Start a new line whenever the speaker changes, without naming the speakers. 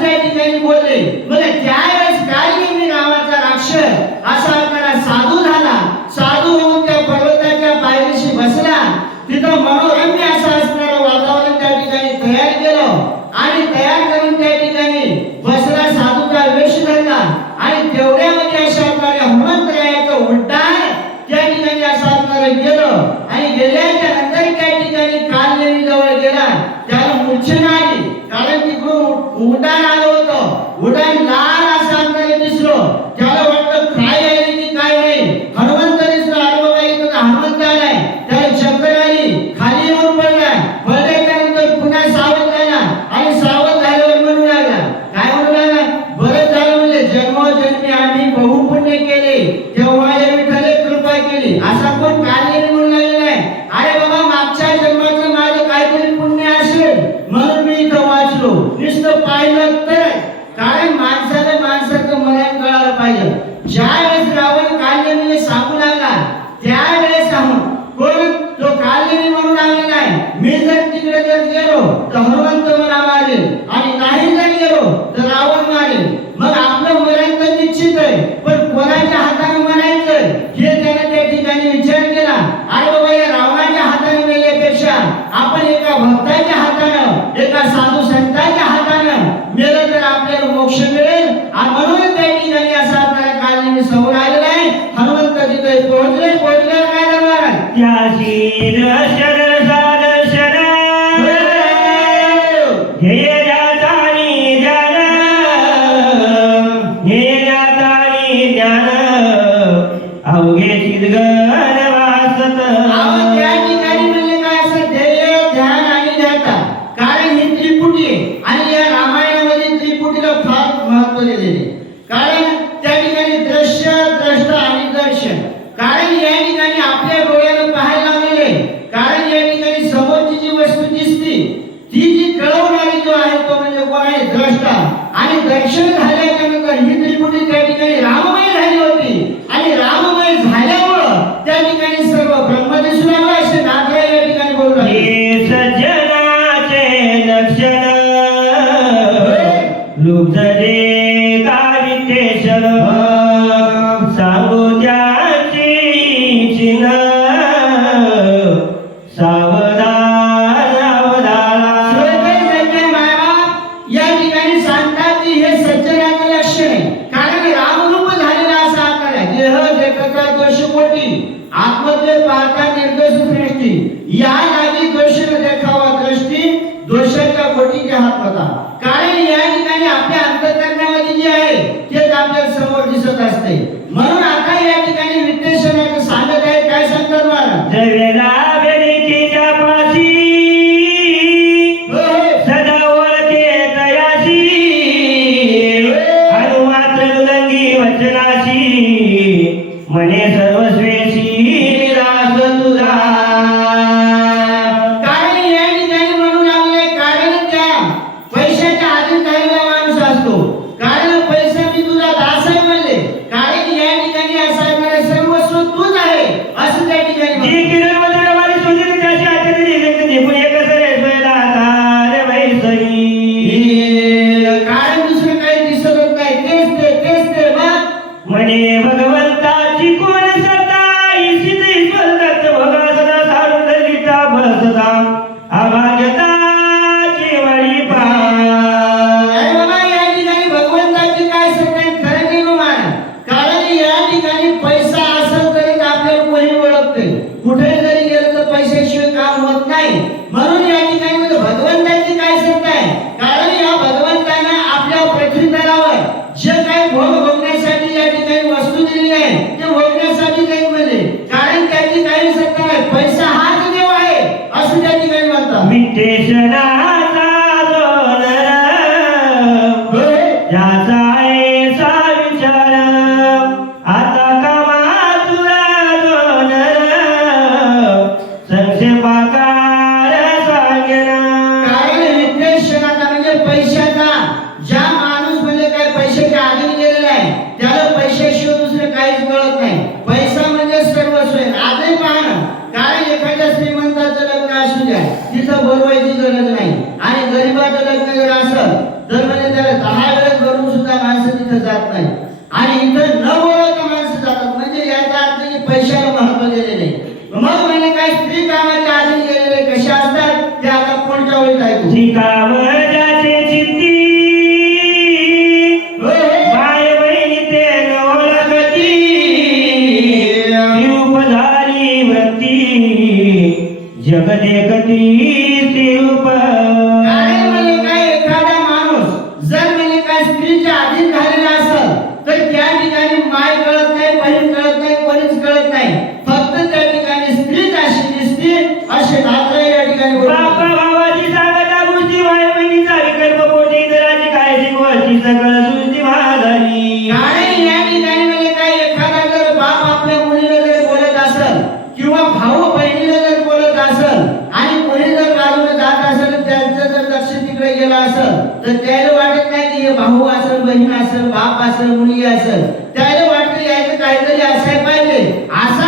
असं काही ठिकाणी बोलले? मग त्यावेळेस कालगिनी नावाचा राक्षस असा
आपल्याला साधू झाला. साधू होऊन त्या पर्वताच्या पायरीशी बसला. तिथं मनोरम्य असं असणारं वातावरण त्या ठिकाणी तयार केलं. आणि तयार करून त्या काय नाही मोक्ष मिळेल आणि म्हणून त्यांनी त्यांनी असा आपल्याला काळजीने समोर आलेला आहे. हनुमंत तिथे पोहोचले पोहोचल्यावर काय करणार आहे? शिर कारण या ठिकाणी आपल्या डोळ्याने पाहायला लागलेले कारण या ठिकाणी समोरची जी वस्तू दिसते ती जी कळवणारी जो आहे तो म्हणजे कोण आहे? द्रष्टा. आणि दर्शन झाल्याच्यानंतर ही त्रिपुटी त्या ठिकाणी राममय झाली होती. आणि राममय झाल्यामुळं त्या ठिकाणी सर्व ब्रह्म दिसू लागला असे नागरा या ठिकाणी बोलू लागले. लुप्त रे गावी जात कारण या ठिकाणी आपल्या अंतकरणामध्ये जे आहे तेच आपल्यासमोर दिसत असते. म्हणून आता या ठिकाणी Nebraska. जात नाही. आणि इथं नव किंवा भाऊ बहिणीला जर बोलत असल आणि कोणी जर बाजूला जात असेल त्यांचं जर लक्ष तिकडे गेलं असेल तर त्याला वाटत नाही की हे भाऊ असेल बहीण असेल बाप असेल मुली असेल. त्याला वाटत यायचं काहीतरी असायला पाहिजे. असं